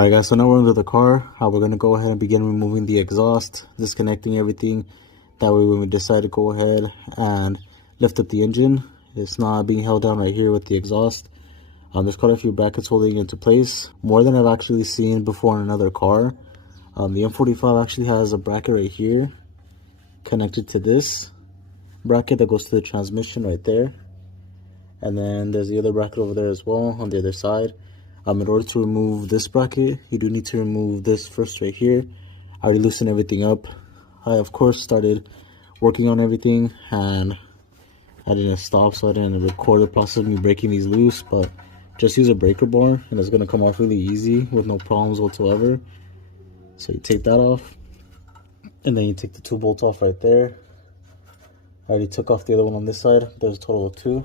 Alright guys, so now we're into the car. We're going to go ahead and begin removing the exhaust, disconnecting everything. That way when we decide to go ahead and lift up the engine, it's not being held down right here with the exhaust. There's quite a few brackets holding it into place, more than I've actually seen before in another car. The M45 actually has a bracket right here connected to this bracket that goes to the transmission right there. And then there's the other bracket over there as well on the other side. In order to remove this bracket, you do need to remove this first right here. I already loosened everything up. I, of course, started working on everything, and I didn't stop, so I didn't record the process of me breaking these loose, but just use a breaker bar, and it's going to come off really easy with no problems whatsoever. So you take that off, and then you take the 2 bolts off right there. I already took off the other one on this side. There's a total of 2.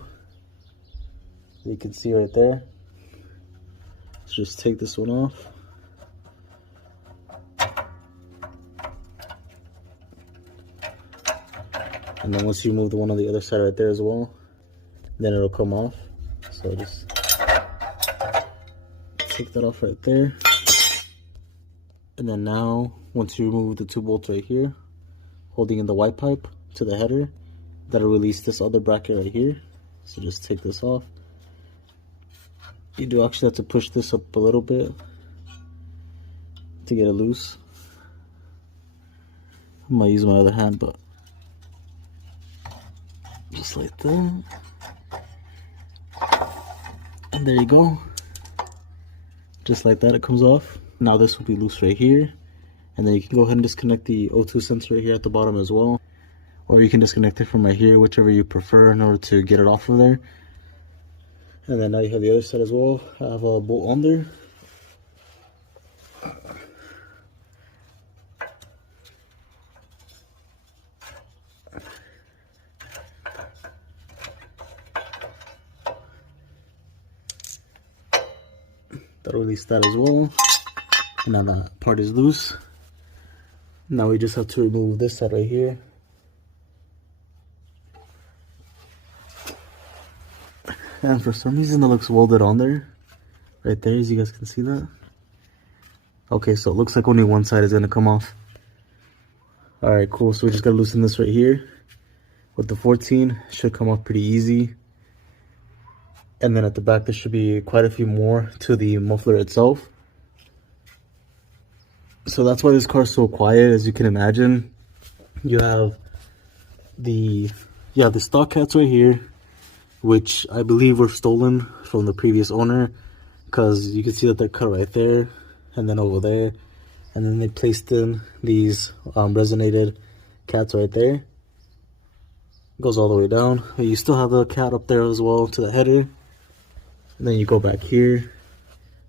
You can see right there. So just take this one off. And then once you move the one on the other side right there as well, then it'll come off. So just take that off right there. And then now, once you remove the 2 bolts right here, holding in the white pipe to the header, that'll release this other bracket right here. So just take this off. You do actually have to push this up a little bit to get it loose. I might use my other hand, but just like that. And there you go. Just like that, it comes off. Now this will be loose right here. And then you can go ahead and disconnect the O2 sensor right here at the bottom as well. Or you can disconnect it from right here, whichever you prefer, in order to get it off of there. And then now you have the other side as well. I have a bolt on there. That'll release that as well. Now that part is loose. Now we just have to remove this side right here. And for some reason it looks welded on there. Right there, as you guys can see that. Okay, so it looks like only one side is gonna come off. Alright, cool. So we just gotta loosen this right here. With the 14, should come off pretty easy. And then at the back there should be quite a few more to the muffler itself. So that's why this car is so quiet, as you can imagine. You have the stock cats right here, which I believe were stolen from the previous owner, because you can see that they're cut right there and then over there, and then they placed in these resonated cats right there. Goes all the way down. You still have the cat up there as well to the header, and then you go back here,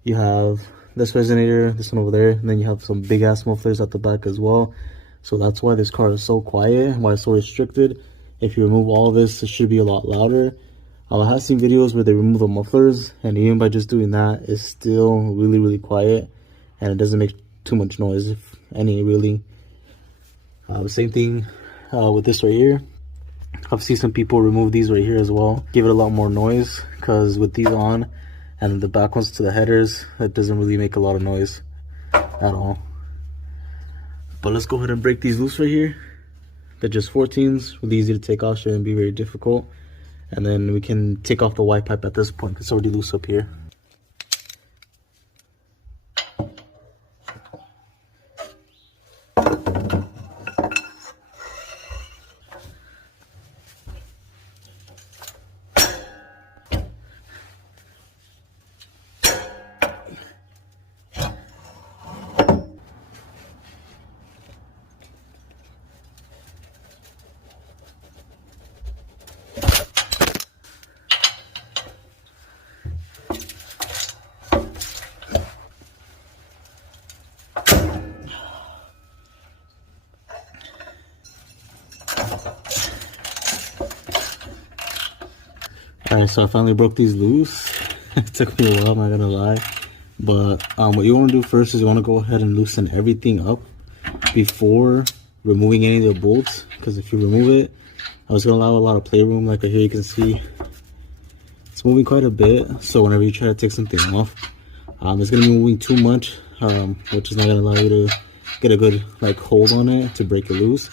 you have this resonator, this one over there, and then you have some big ass mufflers at the back as well. So that's why this car is so quiet and why it's so restricted. If you remove all of this, it should be a lot louder. I have seen videos where they remove the mufflers, and even by just doing that, it's still really quiet, and it doesn't make too much noise, if any, really. Same thing with this right here. I've seen some people remove these right here as well, give it a lot more noise, because with these on and the back ones to the headers, it doesn't really make a lot of noise at all. But let's go ahead and break these loose right here. They're just 14s, really easy to take off, shouldn't be very difficult. And then we can take off the white pipe at this point, it's already loose up here. Alright, so I finally broke these loose. It took me a while, I'm not gonna lie. But what you want to do first is you want to go ahead and loosen everything up before removing any of the bolts. Because if you remove it, I was gonna allow a lot of playroom. Like right here you can see it's moving quite a bit. So whenever you try to take something off, it's gonna be moving too much. which is not gonna allow you to get a good like hold on it to break it loose.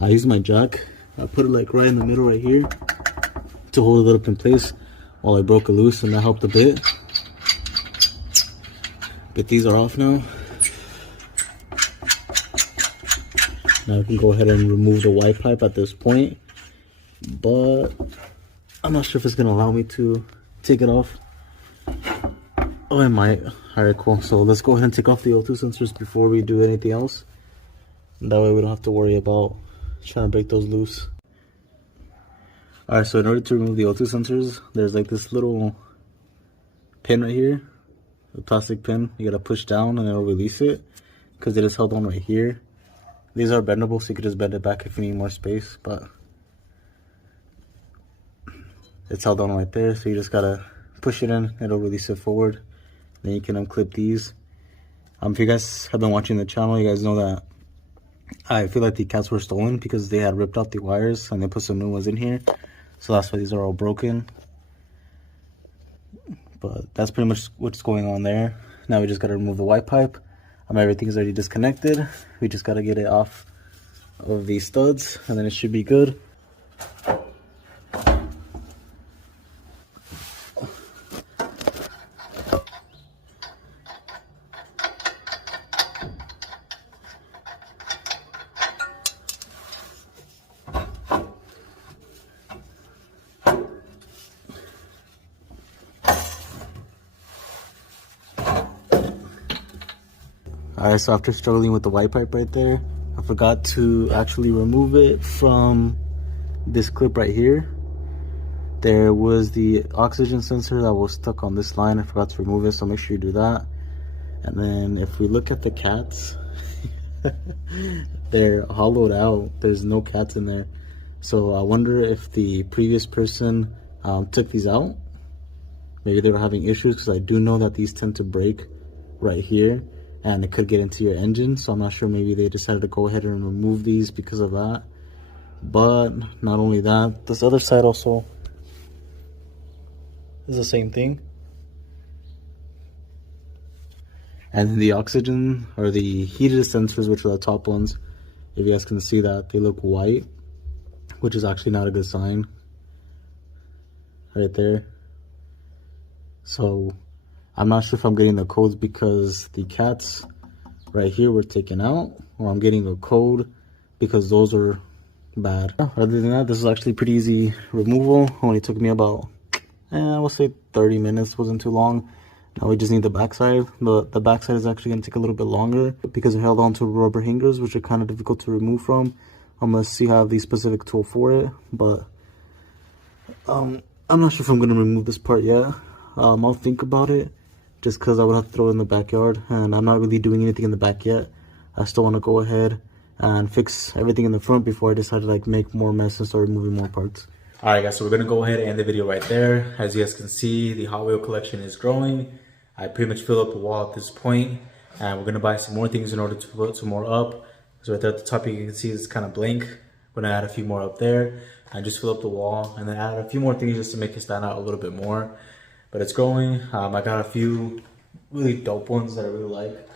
I use my jack. I put it like right in the middle right here to hold it up in place while I broke it loose, and that helped a bit. But these are off now. Now I can go ahead and remove the white pipe at this point, but I'm not sure if it's gonna allow me to take it off. Oh, it might. Alright, cool. So let's go ahead and take off the O2 sensors before we do anything else. And that way we don't have to worry about trying to break those loose. Alright, so in order to remove the O2 sensors, there's like this little pin right here, the plastic pin. You gotta push down and it'll release it because it is held on right here. These are bendable, so you could just bend it back if you need more space, but it's held on right there, so you just gotta push it in, it'll release it forward. Then you can unclip these. If you guys have been watching the channel, you guys know that I feel like the cats were stolen because they had ripped out the wires and they put some new ones in here. So that's why these are all broken. But that's pretty much what's going on there. Now we just gotta remove the white pipe. Everything's already disconnected. We just gotta get it off of these studs and then it should be good. Alright, so after struggling with the white pipe right there, I forgot to actually remove it from this clip right here. There was the oxygen sensor that was stuck on this line. I forgot to remove it, so make sure you do that. And then if we look at the cats, they're hollowed out. There's no cats in there. So I wonder if the previous person took these out. Maybe they were having issues, because I do know that these tend to break right here and it could get into your engine. So I'm not sure, maybe they decided to go ahead and remove these because of that. But not only that, this other side also is the same thing. And then the oxygen or the heated sensors, which are the top ones, if you guys can see that, they look white, which is actually not a good sign right there. So I'm not sure if I'm getting the codes because the cats right here were taken out, or I'm getting a code because those are bad. Other than that, this is actually pretty easy removal. Only took me about, I will say 30 minutes, wasn't too long. Now we just need the backside. The backside is actually going to take a little bit longer because they're held onto rubber hangers, which are kind of difficult to remove from unless you have the specific tool for it. But I'm not sure if I'm going to remove this part yet. I'll think about it, just because I would have to throw it in the backyard, and I'm not really doing anything in the back yet. I still want to go ahead and fix everything in the front before I decide to like make more mess and start removing more parts. Alright guys, so we're going to go ahead and end the video right there. As you guys can see, the Hot Wheel collection is growing. I pretty much filled up the wall at this point, and we're going to buy some more things in order to put some more up. So right there at the top you can see it's kind of blank. We're going to add a few more up there and just fill up the wall, and then add a few more things just to make it stand out a little bit more. But it's growing. I got a few really dope ones that I really like.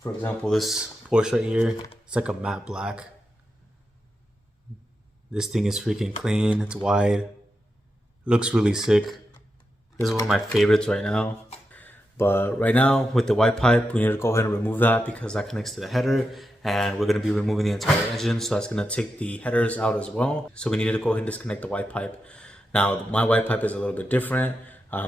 For example, this Porsche right here, it's like a matte black. This thing is freaking clean, it's wide, looks really sick. This is one of my favorites right now. But right now, with the white pipe, we need to go ahead and remove that because that connects to the header, and we're going to be removing the entire engine, so that's going to take the headers out as well. So we needed to go ahead and disconnect the white pipe. Now, my white pipe is a little bit different.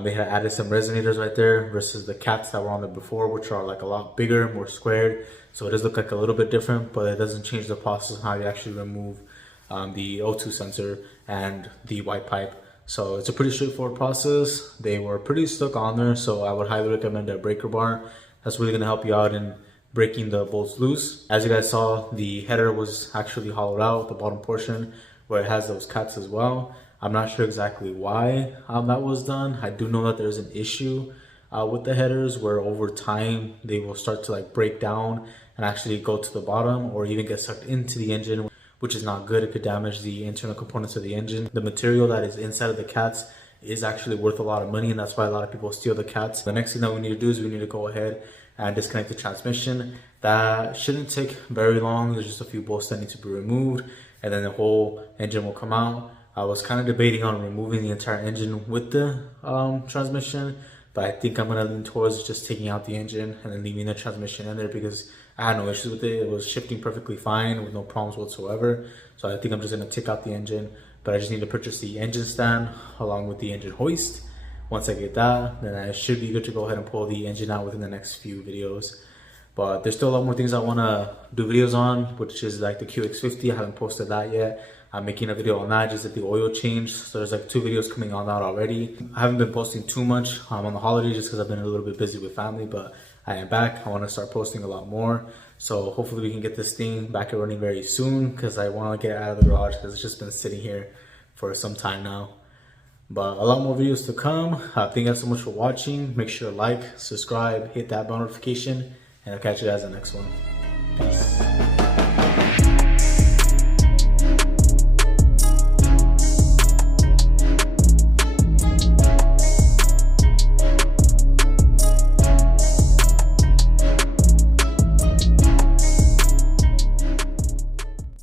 They had added some resonators right there versus the cats that were on there before, which are like a lot bigger, more squared. So it does look like a little bit different, but it doesn't change the process of how you actually remove the O2 sensor and the white pipe. So it's a pretty straightforward process. They were pretty stuck on there, so I would highly recommend a breaker bar. That's really gonna help you out in breaking the bolts loose. As you guys saw, the header was actually hollowed out, the bottom portion, where it has those cuts as well. I'm not sure exactly why that was done. I do know that there's an issue with the headers where over time they will start to like break down and actually go to the bottom or even get sucked into the engine, which is not good. It could damage the internal components of the engine. The material that is inside of the cats is actually worth a lot of money, and that's why a lot of people steal the cats. The next thing that we need to do is we need to go ahead and disconnect the transmission. That shouldn't take very long. There's just a few bolts that need to be removed, and then the whole engine will come out. I was kind of debating on removing the entire engine with the transmission, but I think I'm gonna lean towards just taking out the engine and then leaving the transmission in there, because I had no issues with it. It was shifting perfectly fine with no problems whatsoever. So I think I'm just gonna take out the engine, but I just need to purchase the engine stand along with the engine hoist. Once I get that, then I should be good to go ahead and pull the engine out within the next few videos. But there's still a lot more things I wanna do videos on, which is like the QX50. I haven't posted that yet. I'm making a video on that, just at the oil change. So there's like 2 videos coming on that already. I haven't been posting too much on the holidays just because I've been a little bit busy with family, but I am back. I want to start posting a lot more. So hopefully we can get this thing back and running very soon, because I want to get it out of the garage because it's just been sitting here for some time now. But a lot more videos to come. Thank you guys so much for watching. Make sure to like, subscribe, hit that bell notification, and I'll catch you guys in the next one.